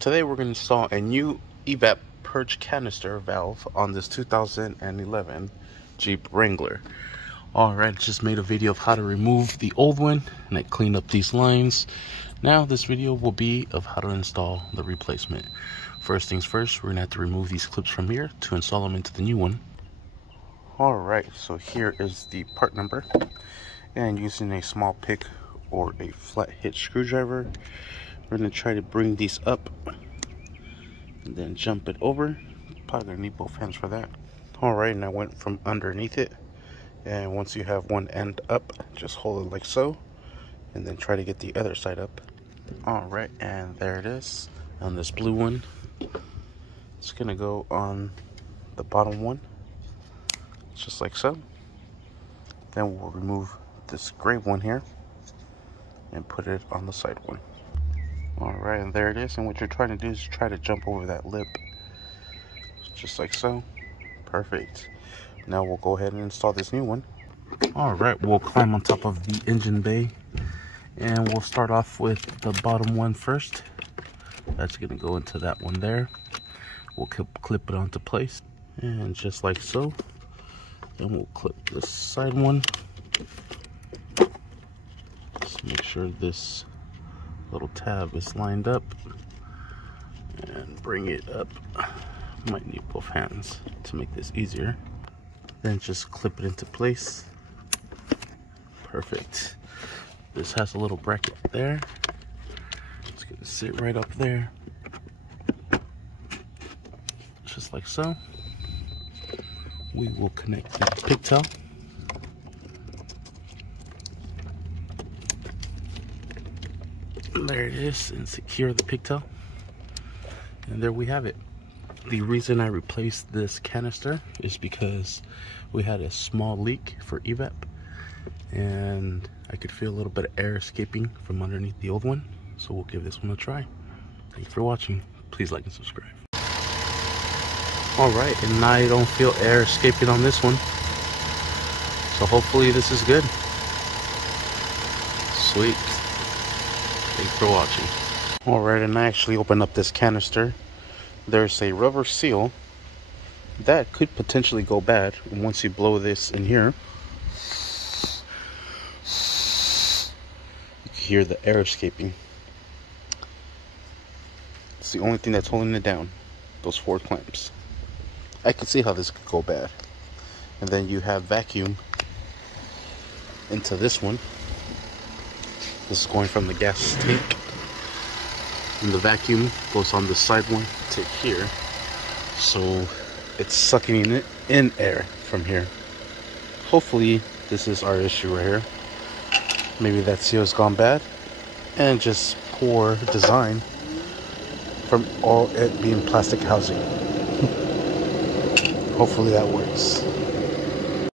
Today we're going to install a new Evap Purge canister valve on this 2011 Jeep Wrangler. Alright, just made a video of how to remove the old one and I cleaned up these lines. Now this video will be of how to install the replacement. First things first, we're going to have to remove these clips from here to install them into the new one. Alright, so here is the part number, and using a small pick or a flat head screwdriver, we're going to try to bring these up and then jump it over. Probably going to need both hands for that. Alright, and I went from underneath it, and once you have one end up, just hold it like so and then try to get the other side up. Alright, and there it is on this blue one. It's going to go on the bottom one, just like so. Then we'll remove this gray one here and put it on the side one. Alright, and there it is, and what you're trying to do is try to jump over that lip, just like so. Perfect. Now we'll go ahead and install this new one. Alright, we'll climb on top of the engine bay, and we'll start off with the bottom one first. That's going to go into that one there. We'll clip it onto place, and just like so. Then we'll clip this side one. Just make sure this little tab is lined up and bring it up. Might need both hands to make this easier. Then just clip it into place. Perfect. This has a little bracket there. It's gonna sit right up there, just like so. We will connect the pigtail. There it is, and secure the pigtail. And there we have it. The reason I replaced this canister is because we had a small leak for Evap, and I could feel a little bit of air escaping from underneath the old one. So we'll give this one a try. Thank you for watching. Please like and subscribe. Alright, and I don't feel air escaping on this one. So hopefully this is good. Sweet. Thanks for watching. Alright, and I actually opened up this canister. There's a rubber seal that could potentially go bad once you blow this in here. You can hear the air escaping. It's the only thing that's holding it down, those 4 clamps. I can see how this could go bad. And then you have vacuum into this one. This is going from the gas tank, and the vacuum goes on the side one to here, so it's sucking in air from here. Hopefully this is our issue right here. Maybe that seal's gone bad, and just poor design from all it being plastic housing. Hopefully that works.